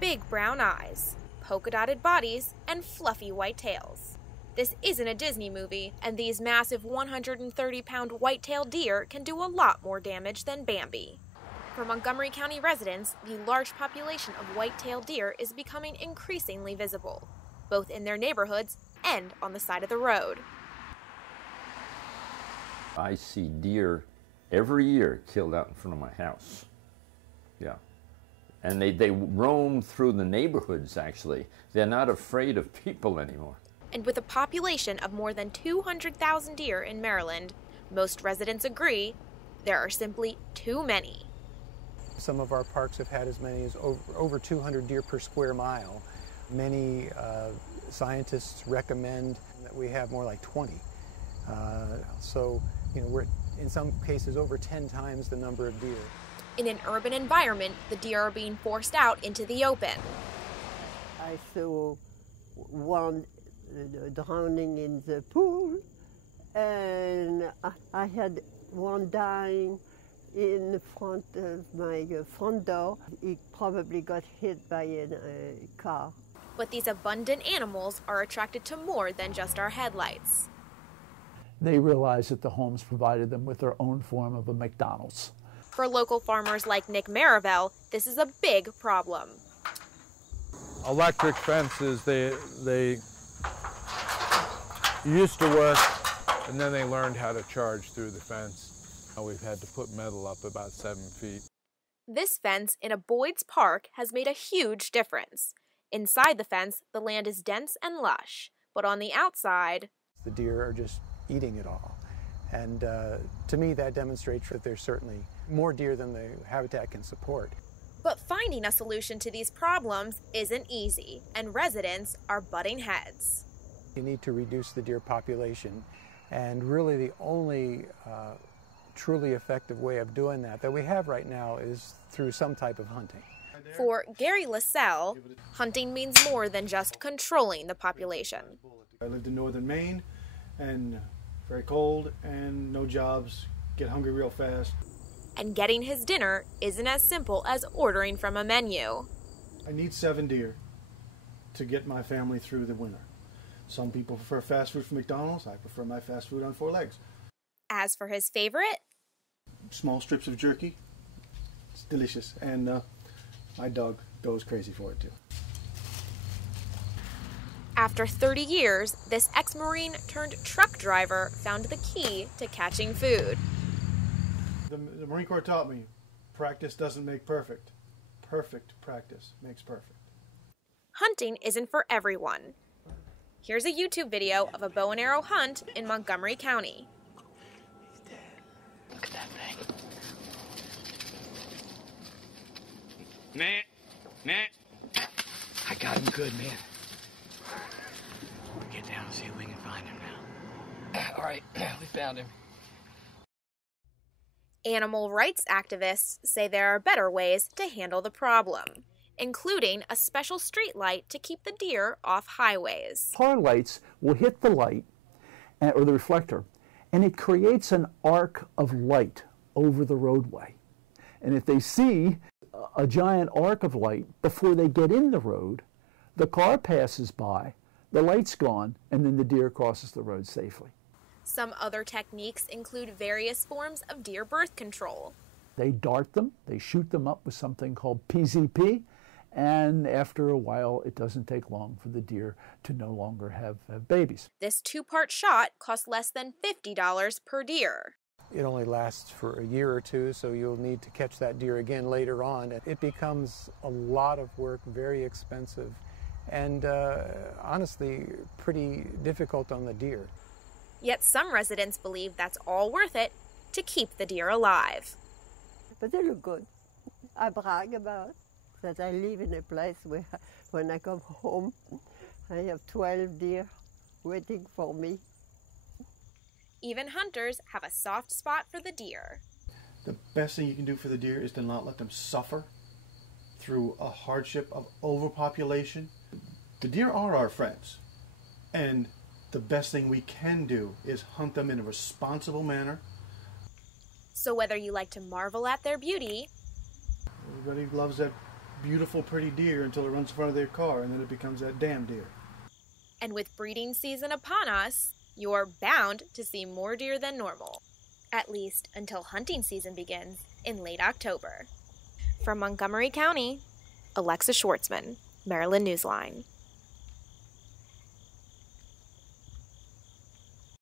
big brown eyes, polka-dotted bodies, and fluffy white tails. This isn't a Disney movie, and these massive 130-pound white-tailed deer can do a lot more damage than Bambi. For Montgomery County residents, the large population of white-tailed deer is becoming increasingly visible, both in their neighborhoods and on the side of the road. I see deer every year killed out in front of my house. Yeah. And they roam through the neighborhoods, actually. They're not afraid of people anymore. And with a population of more than 200,000 deer in Maryland, most residents agree there are simply too many. Some of our parks have had as many as over 200 deer per square mile. Many scientists recommend that we have more like 20. So, we're in some cases over 10 times the number of deer. In an urban environment, the deer are being forced out into the open. I saw one drowning in the pool, and I had one dying in front of my front door. He probably got hit by a car. But these abundant animals are attracted to more than just our headlights. They realized that the homes provided them with their own form of a McDonald's. For local farmers like Nick Marivelle, this is a big problem. Electric fences, they used to work, and then they learned how to charge through the fence. Now we've had to put metal up about 7 feet. This fence in a Boyd's Park has made a huge difference. Inside the fence, the land is dense and lush, but on the outside, the deer are just eating it all. And to me, that demonstrates that there's certainly more deer than the habitat can support. But finding a solution to these problems isn't easy, and residents are butting heads. You need to reduce the deer population, and really the only truly effective way of doing that we have right now is through some type of hunting. For Gary Lassell, hunting means more than just controlling the population. I lived in northern Maine, and very cold, and no jobs, get hungry real fast. And getting his dinner isn't as simple as ordering from a menu. I need 7 deer to get my family through the winter. Some people prefer fast food from McDonald's. I prefer my fast food on 4 legs. As for his favorite, small strips of jerky. It's delicious, and my dog goes crazy for it too. After 30 years, this ex-Marine turned truck driver found the key to catching food. The Marine Corps taught me, practice doesn't make perfect. Perfect practice makes perfect. Hunting isn't for everyone. Here's a YouTube video of a bow and arrow hunt in Montgomery County. He's dead. Look at that thing. Man. I got him good, man. We'll get down and see if we can find him now. All right, we found him. Animal rights activists say there are better ways to handle the problem, including a special street light to keep the deer off highways. Car lights will hit the light, or the reflector, and it creates an arc of light over the roadway. And if they see a giant arc of light before they get in the road, the car passes by, the light's gone, and then the deer crosses the road safely. Some other techniques include various forms of deer birth control. They dart them, they shoot them up with something called PZP, and after a while it doesn't take long for the deer to no longer have babies. This 2-part shot costs less than $50 per deer. It only lasts for a year or 2, so you'll need to catch that deer again later on. It becomes a lot of work, very expensive, and honestly pretty difficult on the deer. Yet some residents believe that's all worth it to keep the deer alive. But they look good. I brag about that I live in a place where when I come home, I have 12 deer waiting for me. Even hunters have a soft spot for the deer. The best thing you can do for the deer is to not let them suffer through a hardship of overpopulation. The deer are our friends, and the best thing we can do is hunt them in a responsible manner. So whether you like to marvel at their beauty, everybody loves that beautiful, pretty deer until it runs in front of their car, and then it becomes that damn deer. And with breeding season upon us, you're bound to see more deer than normal. At least until hunting season begins in late October. From Montgomery County, Alexa Schwartzman, Maryland Newsline.